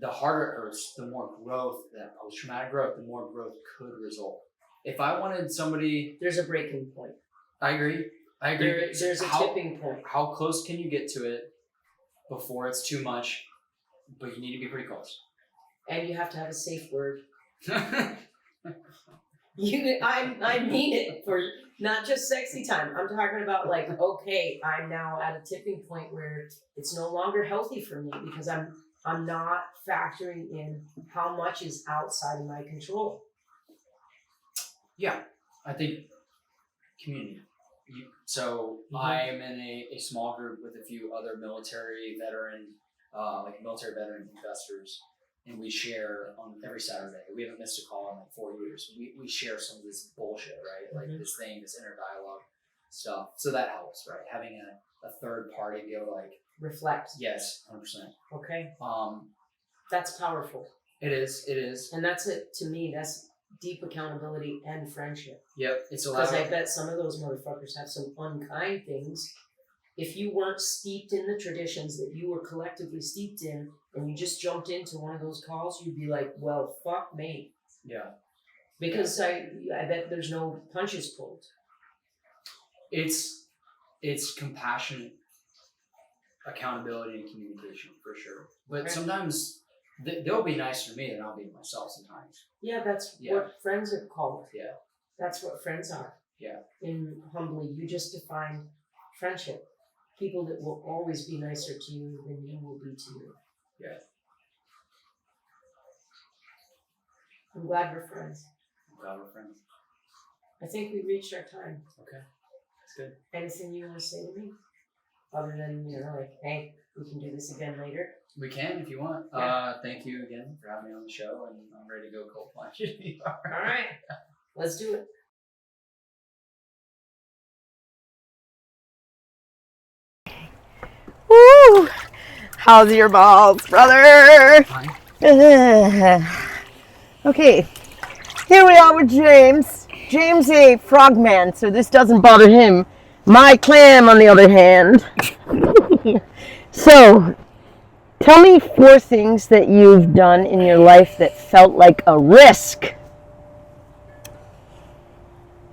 The harder it hurts, the more growth, that post-traumatic growth, the more growth could result. If I wanted somebody, there's a breaking point. I agree. There's a tipping point. How close can you get to it before it's too much? But you need to be pretty close. And you have to have a safe word. I mean it for not just sexy time. I'm talking about okay, I'm now at a tipping point where it's no longer healthy for me because I'm not factoring in how much is outside of my control. Yeah, I think community. I'm in a small group with a few other military veteran investors, and we share on every Saturday. We haven't missed a call in 4 years. We share some of this bullshit, right? This inner dialogue stuff. So that helps, right? Having a third party be able to reflect. Yes, 100%. Okay. That's powerful. It is. And that's it. To me, that's deep accountability and friendship. Yep. It's allowed. Because I bet some of those motherfuckers have some unkind things. If you weren't steeped in the traditions that you were collectively steeped in, and you just jumped into one of those calls, you'd be like, well, fuck me. Yeah. Because I bet there's no punches pulled. It's compassionate accountability and communication for sure. But sometimes they'll be nicer to me than I'll be to myself sometimes. Yeah, that's what friends are called. Yeah. That's what friends are. Yeah. In humbly, you just define friendship. People that will always be nicer to you than you will be to you. Yeah. I'm glad we're friends. I think we reached our time. Okay. That's good. Anything you want to say to me? Other than, hey, we can do this again later. We can if you want. Yeah. Thank you again for having me on the show, and I'm ready to go cold plunge. All right. Let's do it. Woo! How's your balls, brother? Fine. Okay, here we are with James. James a frogman, so this doesn't bother him. My clam, on the other hand. So, tell me 4 things that you've done in your life that felt like a risk.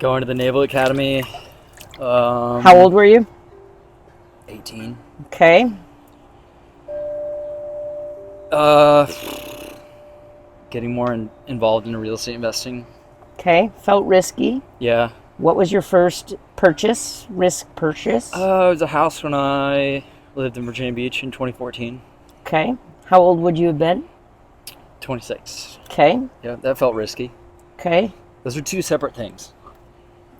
Going to the Naval Academy. How old were you? 18. Okay. Getting more involved in real estate investing. Okay, felt risky. Yeah. What was your first purchase, risk purchase? It was a house when I lived in Virginia Beach in 2014. Okay. How old would you have been? 26. Okay. Yeah, that felt risky. Okay. Those are 2 separate things.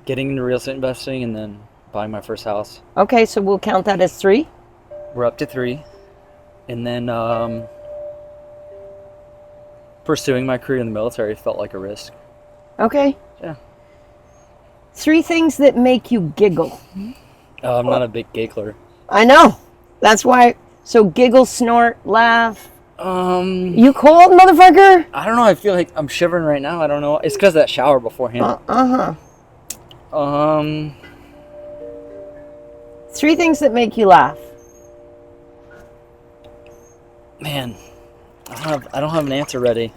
Getting into real estate investing and then buying my first house. Okay, so we'll count that as 3. We're up to 3. And then pursuing my career in the military felt like a risk. Okay. Yeah. 3 things that make you giggle. I'm not a big giggler. I know. That's why. So giggle, snort, laugh. You cold, motherfucker? I don't know. I feel like I'm shivering right now. I don't know. It's because of that shower beforehand. 3 things that make you laugh. Man, I don't have an answer ready.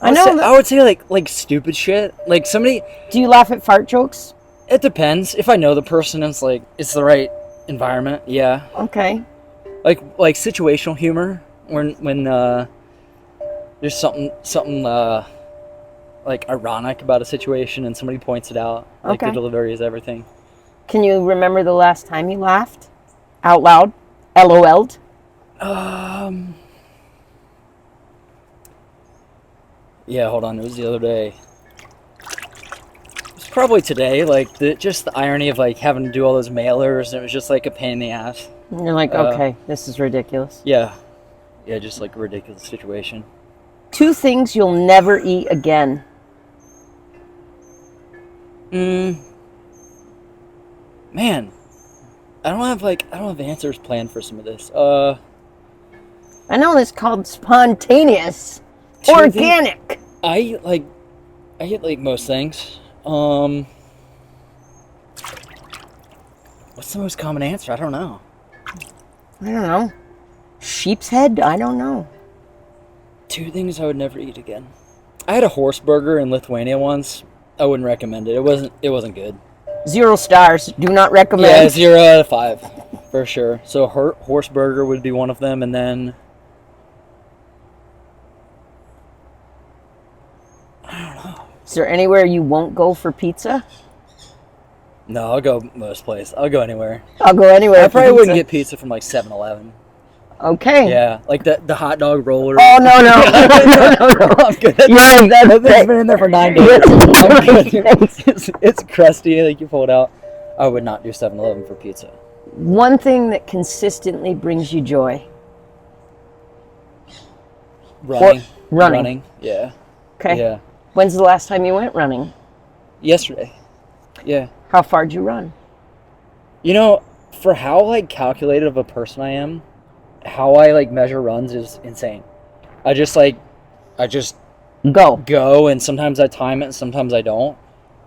I would say like stupid shit. Like somebody. Do you laugh at fart jokes? It depends. If I know the person, it's like it's the right environment. Yeah. Okay. Like situational humor when there's something like ironic about a situation and somebody points it out. Like the delivery is everything. Can you remember the last time you laughed out loud? LOL'd? Yeah, hold on. It was the other day. It's probably today. Like just the irony of like having to do all those mailers, and it was just like a pain in the ass. And you're like, okay, this is ridiculous. Yeah, just like a ridiculous situation. 2 things you'll never eat again. Man, I don't have answers planned for some of this. I know it's called spontaneous, organic. I hit like most things. What's the most common answer? I don't know. I don't know. Sheep's head? I don't know. 2 things I would never eat again. I had a horse burger in Lithuania once. I wouldn't recommend it. It wasn't good. 0 stars. Do not recommend. Yeah, 0 out of 5 for sure. So horse burger would be one of them, and then I don't know. Is there anywhere you won't go for pizza? No, I'll go most places. I'll go anywhere. I'll go anywhere. I probably wouldn't get pizza from like 7-Eleven. Okay. Yeah, like the hot dog roller. Oh no. I'm good. Yeah, That's been in there for 9 days. I'm good. It's crusty. Like you pull it out. I would not do 7-Eleven for pizza. 1 thing that consistently brings you joy. Running. Yeah. Okay. Yeah. When's the last time you went running? Yesterday. Yeah. How far did you run? You know, for how like calculated of a person I am, how I like measure runs is insane. I just go, and sometimes I time it and sometimes I don't,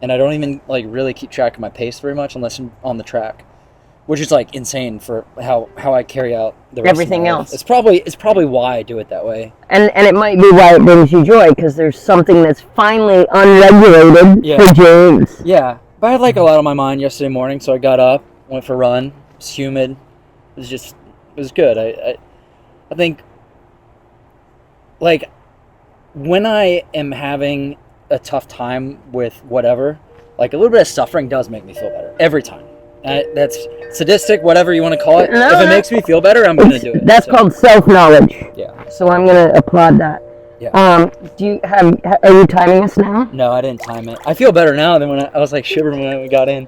and I don't even like really keep track of my pace very much unless I'm on the track, which is like insane for how I carry out the rest everything of my else. life. It's probably why I do it that way. And it might be why it brings you joy, because there's something that's finally unregulated for James. Yeah, but I had like a lot on my mind yesterday morning, so I got up, went for a run. It was humid. It was good. I think like when I am having a tough time with whatever, like a little bit of suffering does make me feel better every time. That's sadistic, whatever you want to call it. If it makes me feel better, I'm going to do it. That's called self-knowledge. Yeah. So I'm going to applaud that. Yeah. Are you timing us now? No, I didn't time it. I feel better now than when I was like shivering when we got in.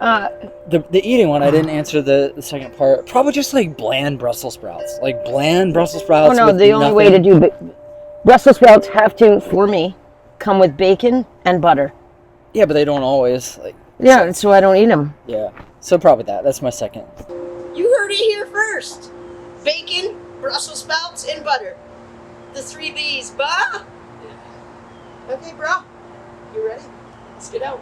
The eating one, I didn't answer the second part. Probably just like bland Brussels sprouts. Like bland Brussels sprouts. Oh no, the only way to do Brussels sprouts have to, for me, come with bacon and butter. Yeah, but they don't always. Like. Yeah, so I don't eat them. Yeah, so probably that. That's my second. You heard it here first. Bacon, Brussels sprouts, and butter. The 3 B's, bah? Okay, bro. You ready? Let's get out.